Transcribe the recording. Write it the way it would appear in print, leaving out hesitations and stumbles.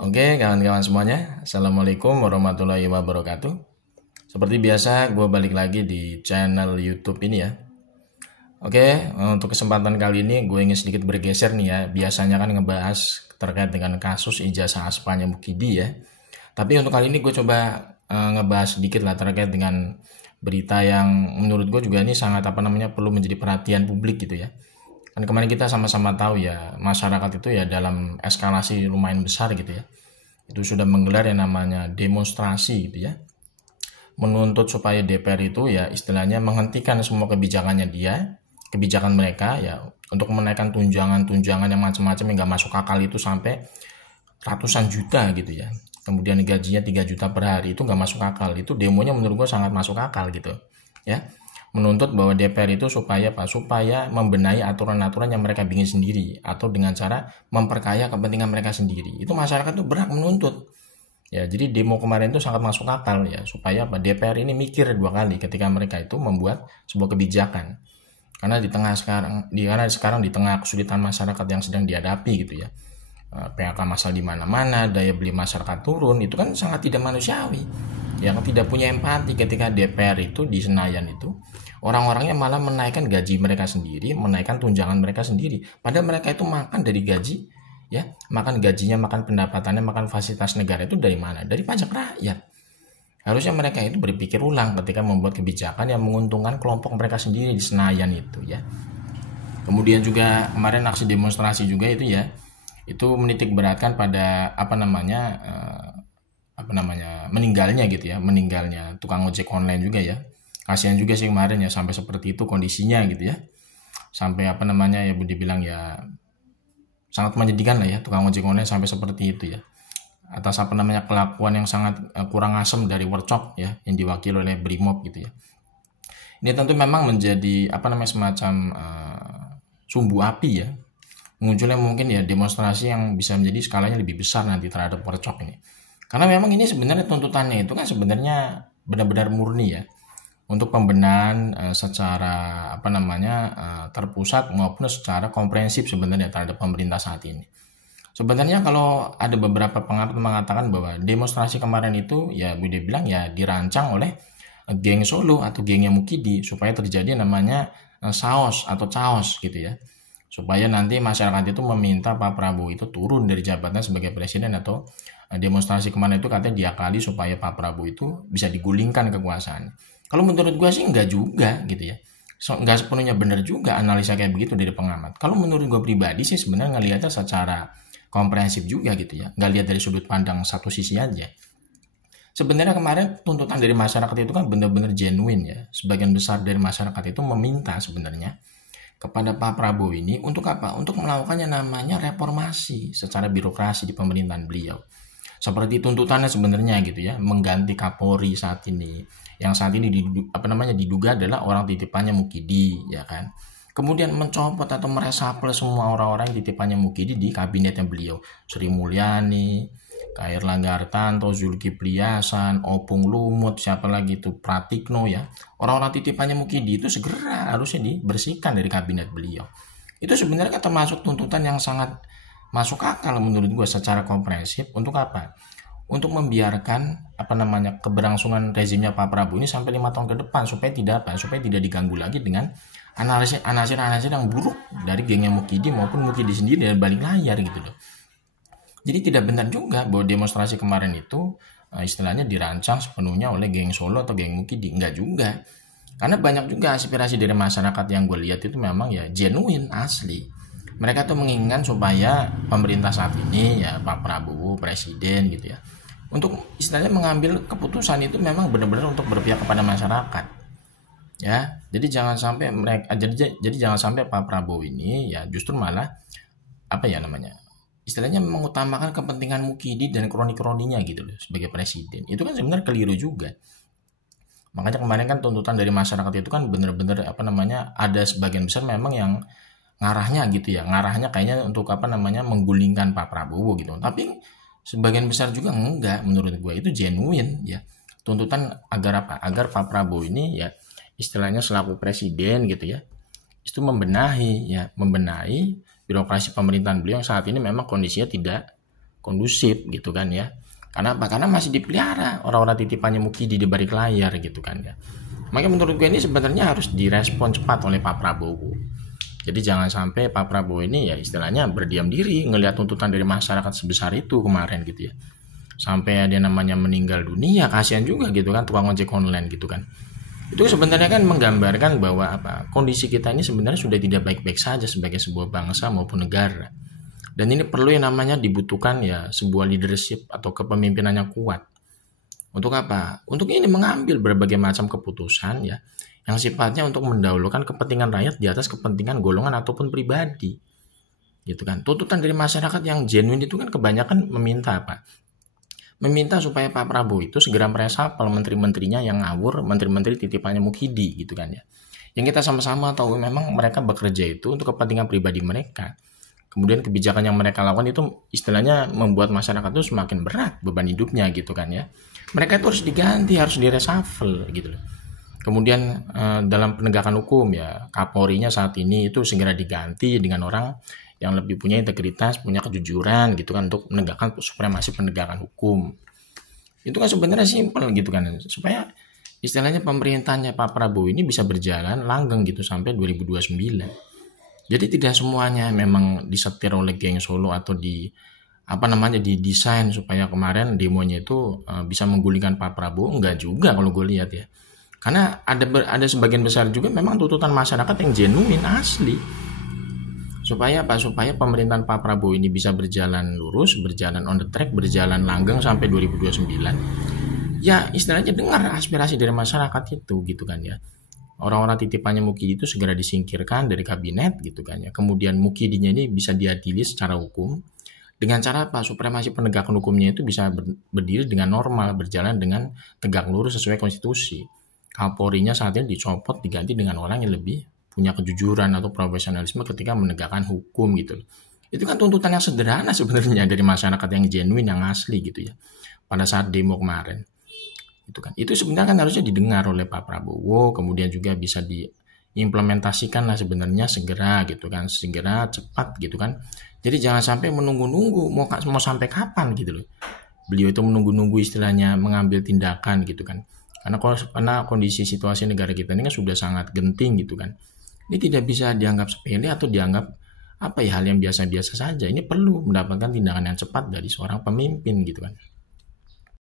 Oke, kawan-kawan semuanya, Assalamualaikum warahmatullahi wabarakatuh. Seperti biasa, gue balik lagi di channel YouTube ini ya. Oke, untuk kesempatan kali ini gue ingin sedikit bergeser nih ya. Biasanya kan ngebahas terkait dengan kasus ijazah aspanya Mukidi ya. Tapi untuk kali ini gue coba ngebahas sedikit lah terkait dengan berita yang menurut gue juga ini sangat perlu menjadi perhatian publik gitu ya. Kan kemarin kita sama-sama tahu ya, masyarakat itu ya dalam eskalasi lumayan besar gitu ya. Itu sudah menggelar yang namanya demonstrasi gitu ya. Menuntut supaya DPR itu ya istilahnya menghentikan semua kebijakan mereka ya untuk menaikkan tunjangan-tunjangan yang macam-macam yang gak masuk akal itu sampai ratusan juta gitu ya. Kemudian gajinya 3 juta per hari itu gak masuk akal. Itu demonya menurut gue sangat masuk akal gitu ya. Menuntut bahwa DPR itu supaya membenahi aturan-aturan yang mereka bikin sendiri atau dengan cara memperkaya kepentingan mereka sendiri. Itu masyarakat tuh berhak menuntut. Ya, jadi demo kemarin itu sangat masuk akal ya supaya DPR ini mikir dua kali ketika mereka itu membuat sebuah kebijakan. Karena sekarang di tengah kesulitan masyarakat yang sedang dihadapi gitu ya. PHK massal di mana-mana, daya beli masyarakat turun, itu kan sangat tidak manusiawi. Yang tidak punya empati ketika DPR itu di Senayan itu orang-orangnya malah menaikkan gaji mereka sendiri, menaikkan tunjangan mereka sendiri. Padahal mereka itu makan dari gaji, ya, makan gajinya, makan pendapatannya, makan fasilitas negara itu dari mana? Dari pajak rakyat. Harusnya mereka itu berpikir ulang ketika membuat kebijakan yang menguntungkan kelompok mereka sendiri di Senayan itu ya. Kemudian juga kemarin aksi demonstrasi juga itu ya, itu menitik beratkan pada meninggalnya tukang ojek online juga ya. Kasihan juga sih kemarin ya sampai seperti itu kondisinya gitu ya. Sampai ya dibilang ya sangat menyedihkan lah ya tukang ojek online sampai seperti itu ya. Atas kelakuan yang sangat kurang asem dari Worcok ya yang diwakili oleh Brimob gitu ya. Ini tentu memang menjadi semacam sumbu api ya, munculnya mungkin ya demonstrasi yang bisa menjadi skalanya lebih besar nanti terhadap Worcok ini. Karena memang ini sebenarnya tuntutannya itu kan sebenarnya benar-benar murni ya untuk pembenahan secara terpusat maupun secara komprehensif sebenarnya terhadap pemerintah saat ini. Sebenarnya kalau ada beberapa pengamat mengatakan bahwa demonstrasi kemarin itu ya Bude bilang ya dirancang oleh geng Solo atau gengnya Mukidi supaya terjadi namanya saos atau caos gitu ya. Supaya nanti masyarakat itu meminta Pak Prabowo itu turun dari jabatan sebagai presiden atau demonstrasi kemarin itu katanya diakali supaya Pak Prabowo itu bisa digulingkan kekuasaan. Kalau menurut gue sih enggak juga gitu ya. Enggak sepenuhnya benar juga analisa kayak begitu dari pengamat. Kalau menurut gue pribadi sih sebenarnya ngelihatnya secara komprehensif juga gitu ya. Nggak lihat dari sudut pandang satu sisi aja. Sebenarnya kemarin tuntutan dari masyarakat itu kan benar-benar genuine ya. Sebagian besar dari masyarakat itu meminta sebenarnya kepada Pak Prabowo ini untuk apa? Untuk melakukannya namanya reformasi secara birokrasi di pemerintahan beliau. Seperti tuntutannya sebenarnya gitu ya, mengganti Kapolri saat ini. Yang saat ini diduga adalah orang titipannya Mukidi ya kan. Kemudian mencopot atau meresapel semua orang-orang yang titipannya Mukidi di kabinetnya beliau. Sri Mulyani, Airlangga Hartarto, Zulkifli Hasan, Opung Lumut, siapa lagi itu Pratikno ya. Orang-orang titipannya Mukidi itu segera harusnya dibersihkan dari kabinet beliau. Itu sebenarnya termasuk tuntutan yang sangat masuk akal menurut gue secara komprehensif untuk apa? Untuk membiarkan keberlangsungan rezimnya Pak Prabowo ini sampai 5 tahun ke depan supaya tidak diganggu lagi dengan anasir yang buruk dari gengnya Mukidi maupun Mukidi sendiri dari balik layar gitu loh. Jadi tidak benar juga bahwa demonstrasi kemarin itu istilahnya dirancang sepenuhnya oleh geng Solo atau geng Mukidi. Enggak juga. Karena banyak juga aspirasi dari masyarakat yang gue lihat itu memang ya genuine, asli. Mereka tuh menginginkan supaya pemerintah saat ini ya Pak Prabowo, presiden gitu ya. Untuk istilahnya mengambil keputusan itu memang benar-benar untuk berpihak kepada masyarakat. Ya, jadi jangan sampai jangan sampai Pak Prabowo ini ya justru malah istilahnya mengutamakan kepentingan Mukidi dan kroni-kroninya gitu loh sebagai presiden. Itu kan sebenarnya keliru juga. Makanya kemarin kan tuntutan dari masyarakat itu kan benar-benar ada sebagian besar memang yang ngarahnya gitu ya. Ngarahnya kayaknya untuk menggulingkan Pak Prabowo gitu. Tapi sebagian besar juga enggak, menurut gue itu genuine ya. Tuntutan agar Agar Pak Prabowo ini ya istilahnya selaku presiden gitu ya. Itu membenahi birokrasi pemerintahan beliau yang saat ini memang kondisinya tidak kondusif gitu kan ya. Karena apa? Karena masih dipelihara orang-orang titipannya Mukidi di balik layar gitu kan ya. Makanya menurut gue ini sebenarnya harus direspon cepat oleh Pak Prabowo. Jadi jangan sampai Pak Prabowo ini ya istilahnya berdiam diri ngelihat tuntutan dari masyarakat sebesar itu kemarin gitu ya. Sampai ada namanya meninggal dunia, kasihan juga gitu kan tukang ojek online gitu kan. Itu sebenarnya kan menggambarkan bahwa apa? Kondisi kita ini sebenarnya sudah tidak baik-baik saja sebagai sebuah bangsa maupun negara. Dan ini perlu yang namanya dibutuhkan ya sebuah leadership atau kepemimpinan yang kuat. Untuk apa? Untuk ini mengambil berbagai macam keputusan ya yang sifatnya untuk mendahulukan kepentingan rakyat di atas kepentingan golongan ataupun pribadi. Gitu kan. Tuntutan dari masyarakat yang genuine itu kan kebanyakan meminta apa? Meminta supaya Pak Prabowo itu segera meresapel menteri-menterinya yang ngawur, menteri-menteri titipannya Mukidi gitu kan ya. Yang kita sama-sama tahu memang mereka bekerja itu untuk kepentingan pribadi mereka. Kemudian kebijakan yang mereka lakukan itu istilahnya membuat masyarakat itu semakin berat beban hidupnya gitu kan ya. Mereka itu harus diganti, harus diresafel gitu loh. Kemudian dalam penegakan hukum ya Kapolrinya saat ini itu segera diganti dengan orang yang lebih punya integritas, punya kejujuran gitu kan untuk menegakkan supremasi penegakan hukum. Itu kan sebenarnya simpel gitu kan supaya istilahnya pemerintahnya Pak Prabowo ini bisa berjalan langgeng gitu sampai 2029. Jadi tidak semuanya memang disetir oleh geng Solo atau didesain supaya kemarin demonya itu bisa menggulingkan Pak Prabowo. Enggak juga kalau gue lihat ya. Karena ada sebagian besar juga memang tuntutan masyarakat yang genuine asli. Supaya apa? Supaya pemerintahan Pak Prabowo ini bisa berjalan lurus, berjalan on the track, berjalan langgeng sampai 2029. Ya istilahnya dengar aspirasi dari masyarakat itu gitu kan ya. Orang-orang titipannya Mukidi itu segera disingkirkan dari kabinet gitu kan ya. Kemudian Mukidinya ini bisa diadili secara hukum. Dengan cara apa? Supremasi penegakan hukumnya itu bisa berdiri dengan normal, berjalan dengan tegak lurus sesuai konstitusi. Kapolrinya saat ini dicopot, diganti dengan orang yang lebih punya kejujuran atau profesionalisme ketika menegakkan hukum gitu loh. Itu kan tuntutan yang sederhana sebenarnya dari masyarakat yang genuine, yang asli gitu ya. Pada saat demo kemarin. Itu sebenarnya kan harusnya didengar oleh Pak Prabowo, kemudian juga bisa diimplementasikan lah sebenarnya segera gitu kan, segera cepat gitu kan. Jadi jangan sampai menunggu-nunggu mau sampai kapan gitu loh. Beliau itu menunggu-nunggu istilahnya mengambil tindakan gitu kan. Karena kondisi situasi negara kita ini kan sudah sangat genting gitu kan. Ini tidak bisa dianggap sepele atau dianggap hal yang biasa-biasa saja. Ini perlu mendapatkan tindakan yang cepat dari seorang pemimpin gitu kan.